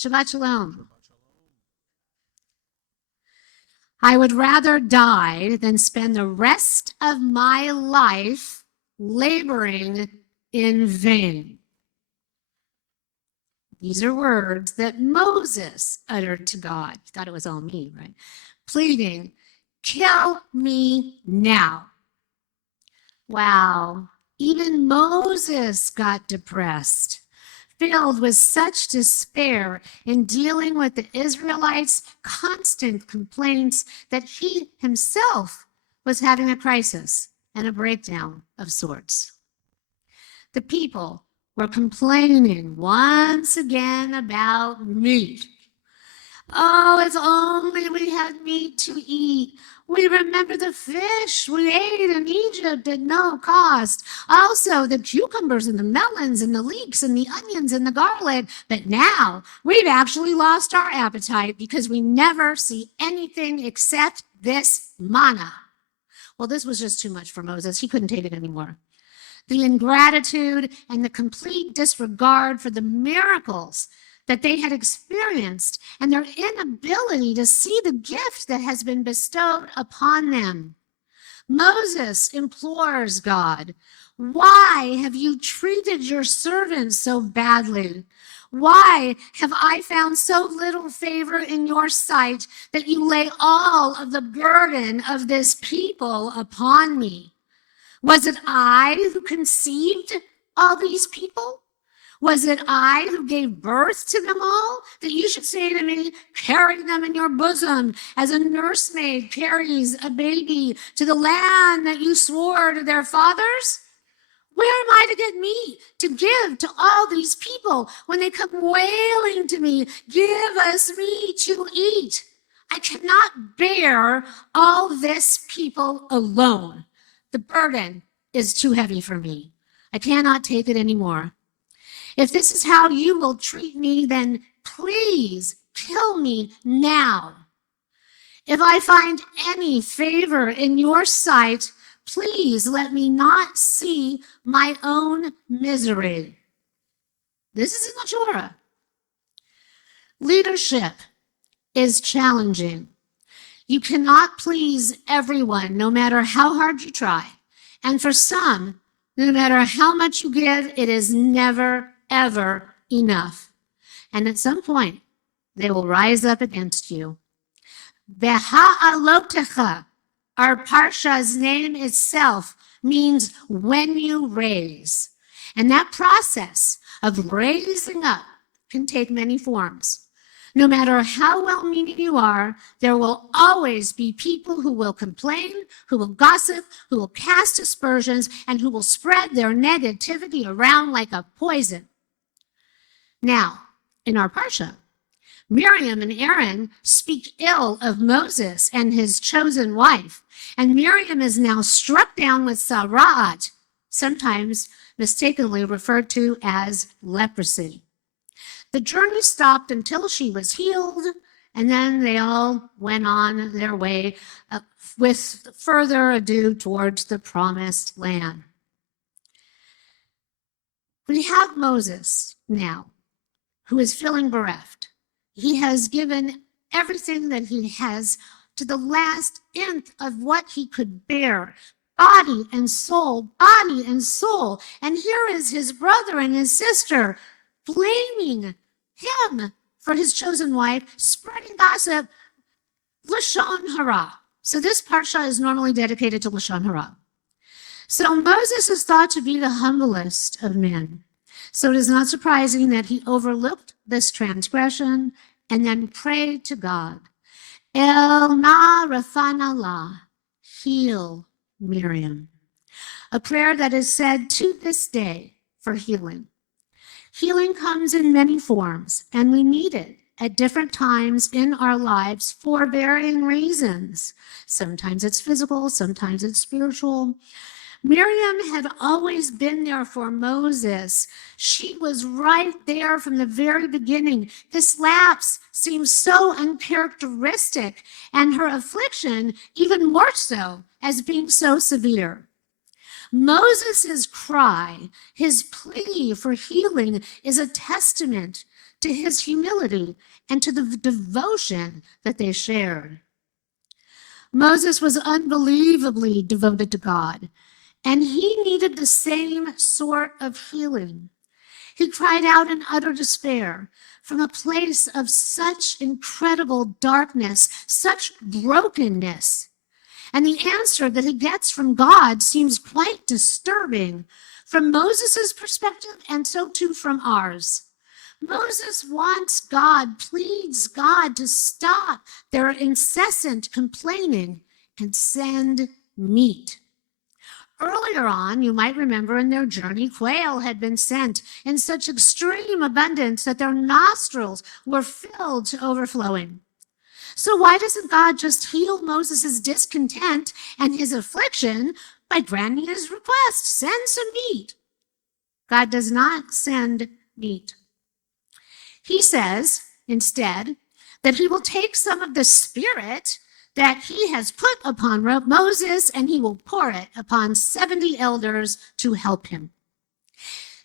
Shabbat Shalom. I would rather die than spend the rest of my life laboring in vain. These are words that Moses uttered to God. He thought it was all me, right? Pleading, kill me now. Wow, even Moses got depressed, filled with such despair in dealing with the Israelites' constant complaints that he himself was having a crisis and a breakdown of sorts. The people were complaining once again about meat. Oh, if only we had meat to eat. We remember the fish we ate in Egypt at no cost. Also, the cucumbers and the melons and the leeks and the onions and the garlic. But now we've actually lost our appetite because we never see anything except this manna. Well, this was just too much for Moses. He couldn't take it anymore. The ingratitude and the complete disregard for the miracles that they had experienced and their inability to see the gift that has been bestowed upon them. Moses implores God, why have you treated your servants so badly? Why have I found so little favor in your sight that you lay all of the burden of this people upon me? Was it I who conceived all these people? Was it I who gave birth to them all? That you should say to me, carry them in your bosom as a nursemaid carries a baby to the land that you swore to their fathers? Where am I to get meat to give to all these people when they come wailing to me, give us meat to eat? I cannot bear all this people alone. The burden is too heavy for me. I cannot take it anymore. If this is how you will treat me, then please kill me now. If I find any favor in your sight, please let me not see my own misery. This is in the Torah. Leadership is challenging. You cannot please everyone, no matter how hard you try. And for some, no matter how much you give, it is never, ever enough. And at some point, they will rise up against you. Behaalotcha, our Parsha's name itself, means when you raise. And that process of raising up can take many forms. No matter how well-meaning you are, there will always be people who will complain, who will gossip, who will cast aspersions, and who will spread their negativity around like a poison. Now, in our Parsha, Miriam and Aaron speak ill of Moses and his chosen wife, and Miriam is now struck down with sara'at, sometimes mistakenly referred to as leprosy. The journey stopped until she was healed, and then they all went on their way with further ado towards the promised land. We have Moses now, who is feeling bereft. He has given everything that he has to the last nth of what he could bear, body and soul, body and soul. And here is his brother and his sister blaming him for his chosen wife, spreading gossip, Lashon Hara. So this Parsha is normally dedicated to Lashon Hara. So Moses is thought to be the humblest of men. So it is not surprising that he overlooked this transgression and then prayed to God, El na rafanallah, heal Miriam. A prayer that is said to this day for healing. Healing comes in many forms, and we need it at different times in our lives for varying reasons. Sometimes it's physical, sometimes it's spiritual. Miriam had always been there for Moses. She was right there from the very beginning. This lapse seems so uncharacteristic, and her affliction even more so as being so severe. Moses' cry, his plea for healing, is a testament to his humility and to the devotion that they shared. Moses was unbelievably devoted to God, and he needed the same sort of healing. He cried out in utter despair from a place of such incredible darkness, such brokenness. And the answer that he gets from God seems quite disturbing from Moses' perspective, and so too from ours. Moses wants God, pleads God to stop their incessant complaining and send meat. Earlier on, you might remember in their journey, quail had been sent in such extreme abundance that their nostrils were filled to overflowing. So why doesn't God just heal Moses' discontent and his affliction by granting his request? Send some meat. God does not send meat. He says, instead, that he will take some of the Spirit that he has put upon Moses and he will pour it upon 70 elders to help him.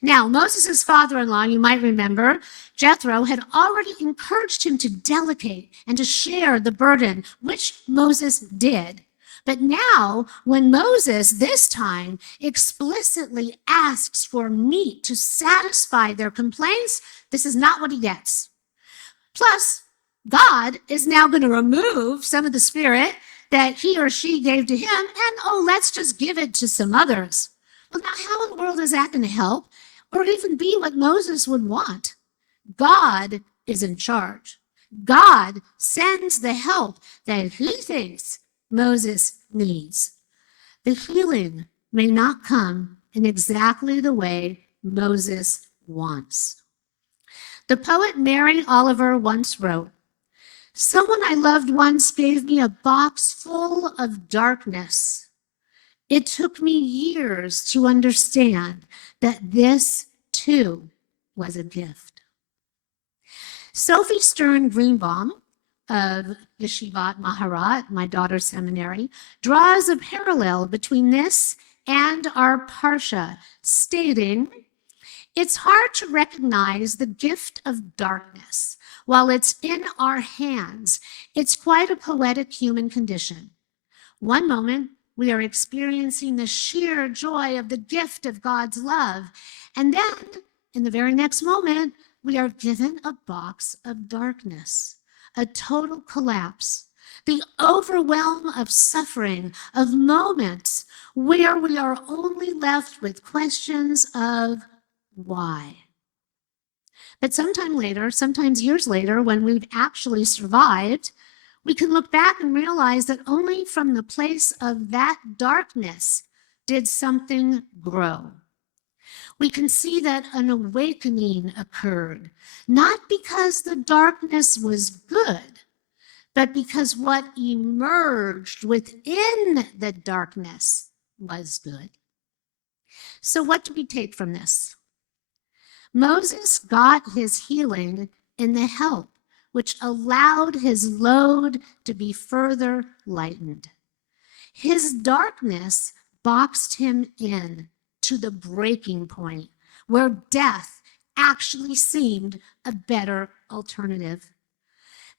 Now, Moses' father-in-law, you might remember, Jethro, had already encouraged him to delegate and to share the burden, which Moses did. But now, when Moses, this time, explicitly asks for meat to satisfy their complaints, this is not what he gets. Plus, God is now going to remove some of the Spirit that he or she gave to him, and let's just give it to some others. Well, now, how in the world is that going to help or even be what Moses would want? God is in charge. God sends the help that he thinks Moses needs. The healing may not come in exactly the way Moses wants. The poet Mary Oliver once wrote, "Someone I loved once gave me a box full of darkness. It took me years to understand that this, too, was a gift." Sophie Stern Greenbaum of Yeshivat Maharat, my daughter's seminary, draws a parallel between this and our Parsha, stating, "It's hard to recognize the gift of darkness. While it's in our hands, it's quite a poetic human condition. One moment, we are experiencing the sheer joy of the gift of God's love. And then, in the very next moment, we are given a box of darkness, a total collapse, the overwhelm of suffering, of moments where we are only left with questions of why. But sometime later, sometimes years later, when we've actually survived, we can look back and realize that only from the place of that darkness did something grow. We can see that an awakening occurred, not because the darkness was good, but because what emerged within the darkness was good. So what do we take from this? Moses got his healing in the help, which allowed his load to be further lightened. His darkness boxed him in to the breaking point where death actually seemed a better alternative.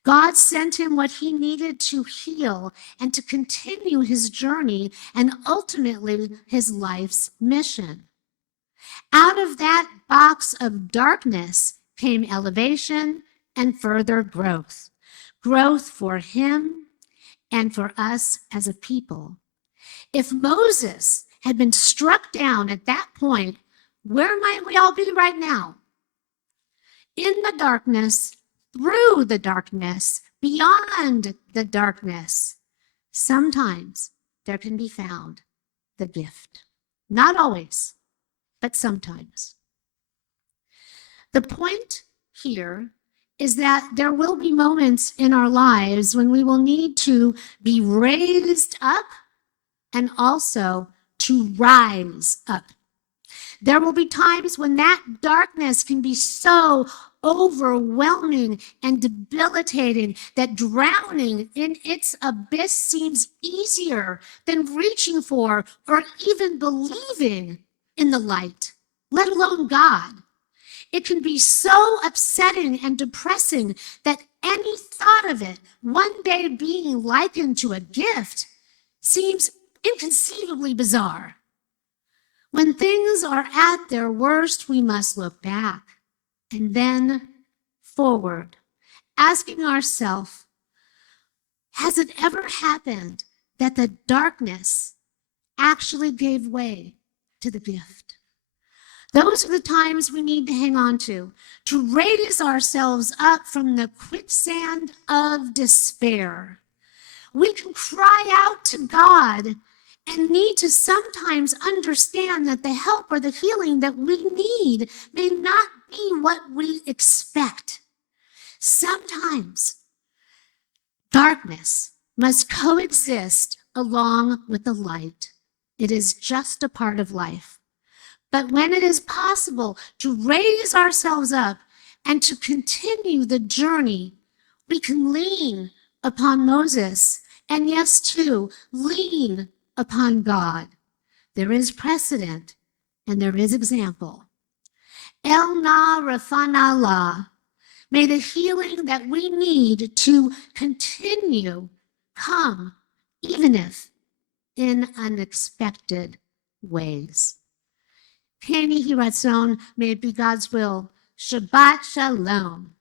God sent him what he needed to heal and to continue his journey and ultimately his life's mission. Out of that box of darkness came elevation and further growth. Growth for him and for us as a people. If Moses had been struck down at that point, where might we all be right now? In the darkness, through the darkness, beyond the darkness. Sometimes there can be found the gift. Not always, but sometimes. The point here is that there will be moments in our lives when we will need to be raised up and also to rise up. There will be times when that darkness can be so overwhelming and debilitating that drowning in its abyss seems easier than reaching for or even believing in the light, let alone God. It can be so upsetting and depressing that any thought of it one day being likened to a gift seems inconceivably bizarre. When things are at their worst, we must look back and then forward, asking ourselves, has it ever happened that the darkness actually gave way to the gift? Those are the times we need to hang on to raise ourselves up from the quicksand of despair. We can cry out to God and need to sometimes understand that the help or the healing that we need may not be what we expect. Sometimes darkness must coexist along with the light. It is just a part of life. But when it is possible to raise ourselves up and to continue the journey, we can lean upon Moses and, yes, too, lean upon God. There is precedent and there is example. El na rafana la. May the healing that we need to continue come, even if in unexpected ways. Keni Hiratzon, may it be God's will. Shabbat Shalom.